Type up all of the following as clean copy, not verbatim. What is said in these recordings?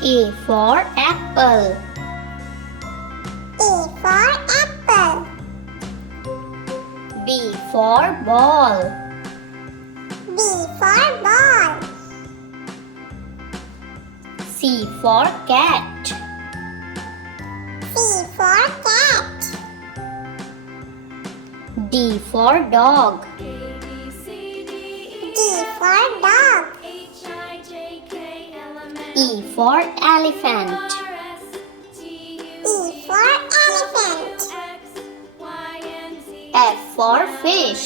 A for apple. A for apple. B for ball. B for ball. C for cat. C for cat. D for dog. D for dog. E for elephant. E for elephant. F for fish.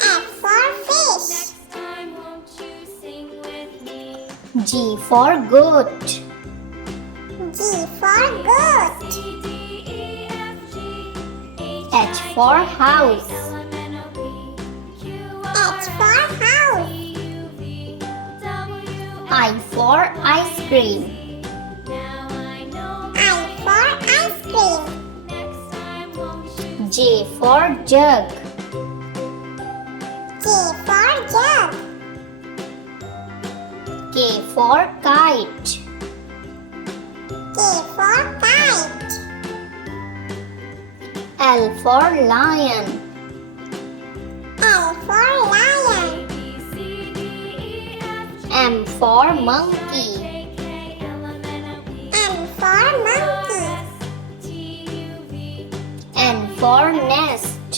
F for fish. G for goat. G for goat. H for house. H for house. I for ice cream. I for ice cream. J for jug. J for jug. K for kite. K for kite. L for lion. L for lion. M for monkey. M for monkey. N for nest.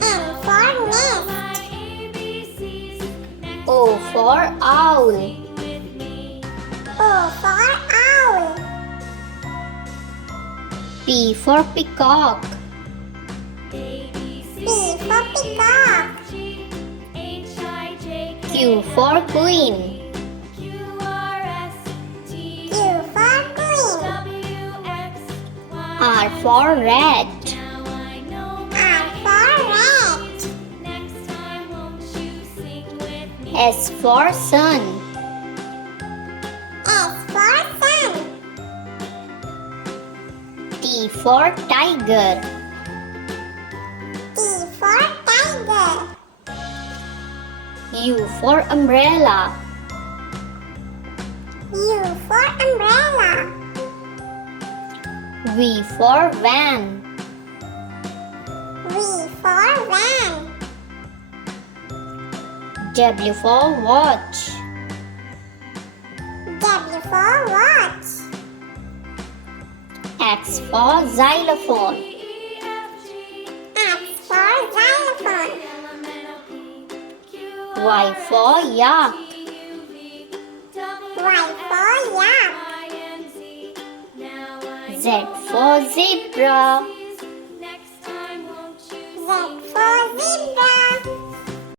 M for nest. O for owl. O for owl. P for peacock. P for peacock. Q for queen. Q for queen. R for rat. R for rat. S for sun. S for sun. T for tiger. T for tiger. U for umbrella. U for umbrella. V for van. V for van. W for watch. W for watch. X for xylophone. X for xylophone. Y for yak. Y for yak. Z for zebra.